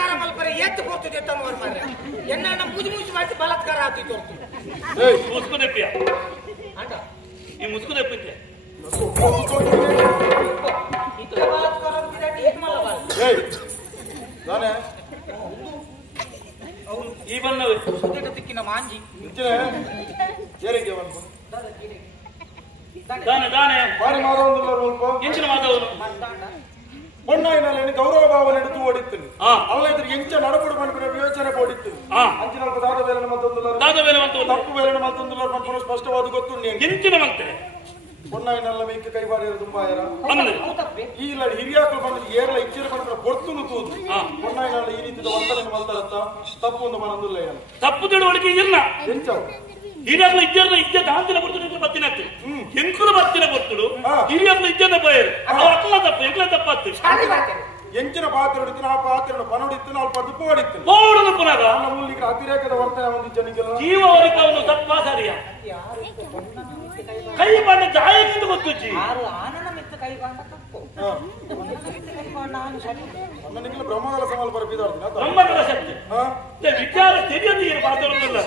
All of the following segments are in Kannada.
ಬಲಾತ್ಕಾರ ಮಲ್ಪರೆ ಎತ್ತು ಕೊಡ್ತಿದ್ದೆ ತಮ್ಮ ಮಾರ್ರೆ ಎನ್ನ ಮುಜಿ ಮುಜಿ ಮಾಡಿ ಬಲಾತ್ಕಾರ ಆತಿತ್ತು ಮುಸ್ಕುದೆಪ್ಪಿಯ ಅಂಡ ಈ ಮುಸ್ಕುದೆಪ್ಪಿದ್ದೆ ಬಲಾತ್ಕಾರ ಈ ಬಣ್ಣವೇ ತಿಕ್ಕಿನ ಮಾಂಜಿ ದಾನೆ ದಾನೆ ಬಾರಿ ಮಾಧವ ಎಂಚಿನ ಮಾಧವನು பொன்னாயினாலே கௌரவ பாவனை எடுத்து ஓடித்து அல்ல இது எஞ்ச நடபடு பண்பின ವಿವೇಚನೆ ಓಡಿತ್ತು ಅಂಚಿನಲ್ಪ ದಾದ ಬೇಲನ ಮತ್ತೊಂದು ತಪ್ಪು ಬೇಲನ ಮತ್ತೊಂದು ಪಂಪನ ಸ್ಪಷ್ಟವಾದ ಗೊತ್ತು ಎಂಚಿನ ಮಂತೆ பொன்னாயினால ಮೇಕೆ ಕೈವಾಡಿರು ತುಂಬಾ ಯಾರ ಈ ಇಲ್ಲ ಹಿರಿಯಾಕಲು ಬಂದು ಏರ್ಲ ಇಚ್ಚಿರ ಬಂದ್ರೆ ಕೊಡ್ತುನು ತೂದು பொன்னாயினால ಈ ರೀತಿಯ ವರ್ತನೆ ಮಲ್ತಾರತ್ತ ತಪ್ಪು ಒಂದು ಮನಂದಿಲ್ಲ ಏನು ತಪ್ಪು ತಿಳುವಳಿಕೆ ಇಲ್ಲ ಎಂಚ ಹಿರಿಯರ್ಲ ಇಜ್ಜ ದಾಂತಿನ ಕೊಡ್ತು ಬತ್ತಿನತ್ತೆ ಎಂಕುಲು ಬತ್ತಿನ ಕೊಡ್ತುಡು ಹಿರಿಯರ್ಲ ಇಜ್ಜದ ಬಯರು ಅಕ್ಲ ತಪ್ಪು ಎಂಕ್ಲ ತಪ್ಪತ್ತು ಎಂಚಿನ ಪಾತ್ರ ಹೊಡಿತು ಆ ಪಾತ್ರ ಪನೊಡಿತ್ತು ನಾವು ಪದುಪ್ಪು ಹೊಡಿತು ಓಡುದು ಪುನಃ ನನ್ನ ಮೂಲಕ ಅತಿರೇಕದ ವರ್ತನೆ ಒಂದು ಜನಕ್ಕೆಲ್ಲ ಜೀವವರಿಕವನ್ನು ತಪ್ಪ ಸರಿಯ ಕೈ ಬಣ್ಣ ಜಾಯದಿಂದ ಗೊತ್ತುಚ್ಚಿ ನನಗೆ ಬ್ರಹ್ಮಗಳ ಸಮಾಲ ಬರಬಿದ್ದಾರ್ತೀನಿ ಬ್ರಹ್ಮಗಳ ಶಕ್ತಿ ವಿಚಾರ ತೆರೆಯದು ಪಾತ್ರವಲ್ಲ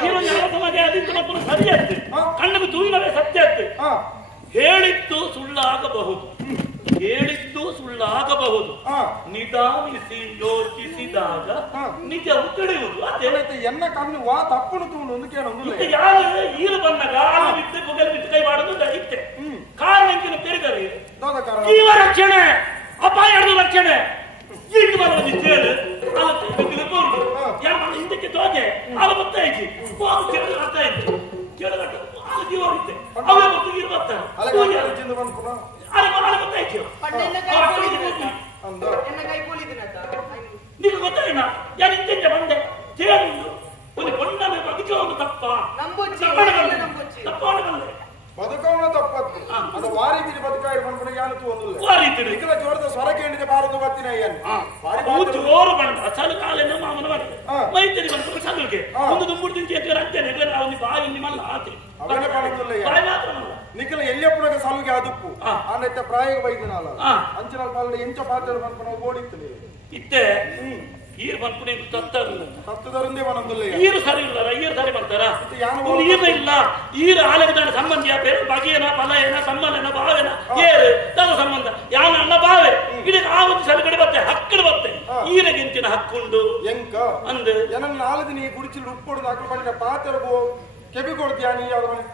ಜೀವನ ಸಮಾಜ ಅದಿಂತ ಸರಿಯತ್ತೆ ಕಣ್ಣಿಗೆ ತೂಯಿನವೇ ಸತ್ಯ ಅತ್ತೆ ಹೇಳಿದ್ದು ಸುಳ್ಳಾಗಬಹುದು ಹೇಳಿದ್ದು ಸುಳ್ಳಾಗಬಹುದು ನಿಧಾನಿಸಿ ಯೋಚಿಸಿದಾಗ ನಿಜವು ತಿಳಿಯುವುದು ಅದೇ ಎನ್ನ ಕಣ್ಣು ವಾ ತಪ್ಪು ತೂನು ಯಾರು ಈರು ಬಂದಾಗ ಆಳ ಬಿಟ್ಟು ಬುಗಲ್ ಬಿಟ್ಟು ಕೈ ಮಾಡುದು ಇತ್ತೆ ಕಾರಣಕ್ಕಿನ ತೆರೆದರೆ ಜೀವ ರಕ್ಷಣೆ ಅಪಾಯದ ರಕ್ಷಣೆ ಈಟು ಬರೋದು ಕೇಳು ಯಾರು ಹಿಂದಕ್ಕೆ ತೋಜೆ ಆಗ ಗೊತ್ತಾಯ್ತು ಕೇಳು ಅರ್ಥ ಆಯ್ತು ಕೇಳಗಟ್ಟು ಆಗ ಜೀವ ಇತ್ತೆ ಅವೇ ಗೊತ್ತು ಈರು ಬರ್ತಾರೆ ನೀನು ಗೊತ್ತಾಯಿನ ಯಾರು ಇಂತೆಂಜ ಬಂದೆ ಕೇಳು ಒಂದು ಪೊಣ್ಣನ ಬದುಕೋ ಒಂದು ತಪ್ಪ ತಪ್ಪಾಡಬಲ್ಲೆ ಬದುಕವನ ತಪ್ಪತ್ತು ಅದು ವಾರಿತಿರಿ ಬದುಕಾಯಿ ಬಂದ್ಬಿಡ ಯಾನು ಒಂದು ನಿಖಲ ಜೋರದ ಸ್ವರ ಕೇಳಿದೆ ಬಾರದು ಬರ್ತೀನಿ ಅಯ್ಯನು ಜೋರು ಬಂದ ಚಲು ಕಾಲೆಲ್ಲ ಮಾಮನ ಬರ್ತದೆ ಮೈತರಿ ಬಂದ ಚಲುಗೆ ಒಂದು ದುಂಬುಡು ತಿಂಚಿ ಎದ್ದು ಅಂತೇನೆ ಅವನು ಬಾಯಿ ನಿಮ್ಮಲ್ಲ ಆತೆ ಅವನೇ ಕಾಣುತ್ತಿಲ್ಲ ನಿಖಲ ಎಲ್ಲಿಯಪ್ಪನಾಗ ಸಲುಗೆ ಅದಪ್ಪು ಆನೈತ ಪ್ರಾಯ ಬೈದನಲ್ಲ ಅಂಚಿನ ಪಾಲನೆ ಎಂಚ ಪಾತ್ರ ಬಂದ್ಬಿಡ ನಾವು ಓಡಿತ್ತು ಇತ್ತೆ ಈರು ಬಂದ್ಬಿಡಿ ತತ್ತದರಿಂದೇ ಬಂದಿಲ್ಲ ಈರು ಸರಿ ಇಲ್ಲ ಈರು ಸರಿ ಬರ್ತಾರ ಈರು ಇಲ್ಲ ಈರು ಆಲಗದಾನ ಸಂಬಂಧಿಯ ಬೇರೆ ಬಗೆಯನ ಫಲಯನ ಸಂಬಂಧನ ಭಾವನ ಏರು ತನ್ನ ಸಂಬಂಧ ಯಾನ ಅಣ್ಣ ಭಾವೆ ಇದಕ್ಕೆ ಆ ಒಂದು ಸಲಗಡೆ ಬತ್ತೆ ಹಕ್ಕಡು ಬತ್ತೆ ಈರಗಿಂತಿನ ಹಕ್ಕುಂಡು ಎಂಕ ಅಂದು ಏನನ್ನ ನಾಲ್ಕು ದಿನ ಈ ಗುಡಿಚಿಲ್ ಉಪ್ಪೊಡ್ದು ಹಾಕಿ ಬಂದ ಪಾತ್ರಗೋ ಕೆಬಿ ಕೊಡ್ತೀಯ ನೀ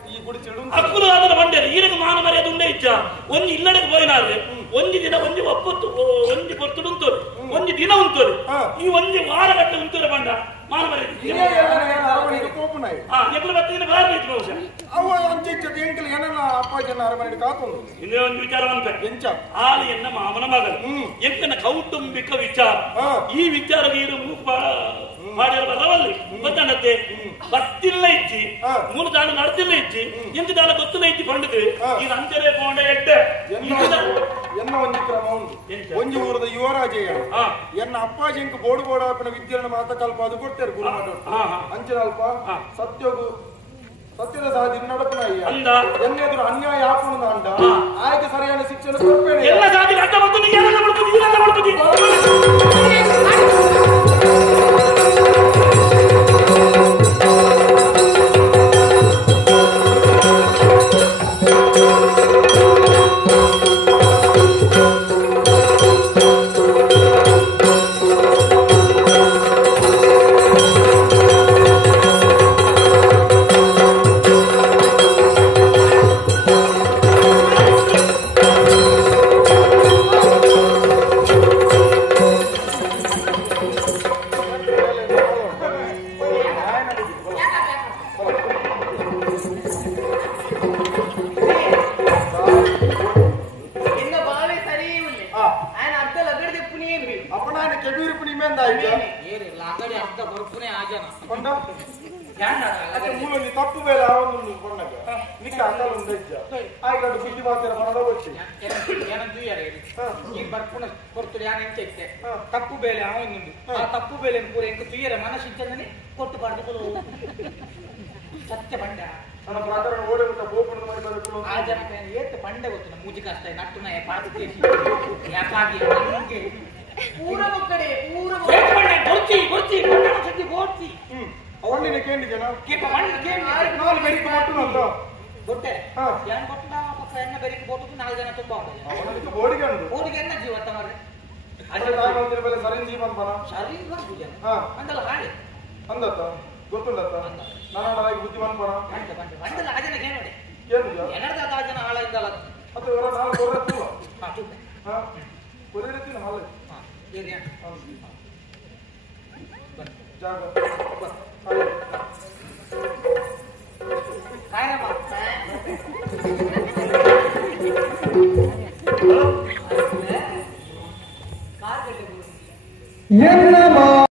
ಈ ಗುಡಿಚಿಡು ಹಕ್ಕುಲು ಅದರ ಬಂಡೆ ಈರಿಗೆ ಮಾನ ಮರ್ಯಾದೆ ಉಂಡೆ ಇಚ್ಚ ಒಂದು ಇಲ್ಲಡೆಗೆ ಹೋಯ್ನಾದ್ರೆ ಒಂದು ದಿನ ಒಂದು ಒಪ್ಪತ್ತು ಒಂದು ಕೊರ್ತುಡು ಉಂಟೋರು ಒಂದು ದಿನ ಉಂಟೋರು ಈ ಒಂದು ವಾರಗಟ್ಟೆ ಉಂಟೋರು ಬಂಡ ಮಾನ ಮರ್ಯಾದೆ ಕೋಪನಾಯಿ ಎಕ್ಕಲು ಬತ್ತಿನ ಬಾರಿ ಇತ್ತು ಬಹುಶಃ ಅವ ಅಂಚೆ ಎಂಕಲ್ ಏನನ್ನ ಅಪ್ಪಾಜನ ಅರಮನೆ ಕಾಕೊಂಡು ಇನ್ನೇ ಒಂದು ವಿಚಾರವಂತ ಎಂಚ ಆಲಿಯನ್ನ ಮಾಮನ ಮಗನು ಎಂಕನ ಕೌಟುಂಬಿಕ ವಿಚಾರ ಈ ವಿಚಾರ ನೀರು ಮಾಡಿರ ಬರವಲ್ಲಿ ಗೊತ್ತಾನತ್ತೆ ಬತ್ತಿಲ್ಲ ಇಚ್ಚಿ ಮೂರು ದಾನ ನಡೆದಿಲ್ಲ ಇಚ್ಚಿ ಎಂತ ದಾನ ಗೊತ್ತಿಲ್ಲ ಇಚ್ಚಿ ಪಂಡಿತು ಈಗ ಅಂಚನೆ ಪೋಂಡ ಎಡ್ಡೆ ಎನ್ನ ಒಂಜಿ ಕ್ರಮ ಉಂಟು ಒಂಜಿ ಊರದ ಯುವರಾಜಯ್ಯ ಎನ್ನ ಅಪ್ಪಾಜಿ ಎಂಕ ಬೋಡು ಬೋಡಾಪನ ವಿದ್ಯೆಯನ್ನು ಮಾತ ಕಲ್ಪ ಅದು ಕೊಡ್ತಾರೆ ಗುರುಮಠ ಅಂಚನ ಅಲ್ಪ ಸತ್ಯದ ಸಾಧಿ ನಡಪನ ಎನ್ನೆದುರು ಅನ್ಯಾಯ ಆಪುಣದ ಅಂಡ ಆಯ್ಕೆ ಸರಿಯಾದ ಶಿಕ್ಷಣ ಕೊಡ್ಬೇಡಿ ಎಲ್ಲ ಸಾಧಿ ಅಡ್ಡ ಬಂದು ನೀವೆಲ್ಲ ಮಾಡ್ಕೊತೀವಿ ತಪ್ಪು ಬೇಡ ಅವನು ಕೊಣ್ಣಗ ನಿಕ್ಕ ಅಂದಲು ಉಂಡೆಜ್ಜ ಆಯ್ತು ಬುದ್ಧಿ ಮಾತ್ರ ಮಾಡೋ వచ్చి ಏನಂತ ಈ ಬರ್ಪುನ ಕೊಡ್ತು ಯಾನ ಎಂತ ಇತ್ತೆ ತಪ್ಪು ಬೇಳೆ ಅವನು ಆ ತಪ್ಪು ಬೇಳೆ ಪೂರ ಎಂಕ ತುಯ್ಯರ ಮನಸ್ಸಿಂಚನೆ ಕೊಟ್ಟು ಬಾರ್ದು ಸತ್ಯ ಬಂಡ ನನ್ನ ಪ್ರಕಾರ ಓಡಿ ಬಿಟ್ಟ ಬೋಪಣದ ಮನೆ ಬರಬೇಕು ಆ ಜನ ಏತ್ ಬಂಡೆ ಗೊತ್ತು ನಮ್ಮ ಮೂಜಿ ಕಷ್ಟ ನಟ್ಟುನ ಪಾರ್ದು ಯಾಕಾಗಿ ಪೂರ ಒಕ್ಕಡೆ ಪೂರ ಕೇಳಿ ಜನ ಕೇಪ ಮಣ್ಣು ಕೇಳಿ ನಾನು ಬೆರಿಕೆ ಕೊಟ್ಟು ಗೊಟ್ಟೆ ಏನ್ ಕೊಟ್ಟು ಪಕ್ಕ ಎನ್ನ ಬೆರಿಕೆ ಕೊಟ್ಟು 4 ಜನ ತುಂಬಾ ಉಂಟು ಬೋಡಿಗೆ ಉಂಟು ಬೋಡಿಗೆ ಎನ್ನ ಜೀವತ್ತ ಮಾರ್ರೆ ಸರಿ ಜೀವನ್ ಪನ ಸರಿ ಅಂದಲ್ಲ ಹಾಳಿ ಅಂದತ್ತ ಗೊತ್ತುಂಡತ್ತ ನಾನು ಬುದ್ಧಿಮಾನ್ ಪನ ಅಂದಲ್ಲ ಆ ಜನಕ್ಕೆ ನೋಡಿ ಏನು ಎನ್ನದ ಆ ಜನ ಹಾಳಿಂದಲ್ಲ ಅದು ಇವರ ನಾಲ್ಕು ಕೊರತ್ತು ಹಾ ತುಪ್ಪ ಹಾ ಕೊರೆಡ್ತೀನಿ ಹಾಲು ಹಾ ಏರಿಯಾ ಜಾಗ ಕಾಯಮ್ಮ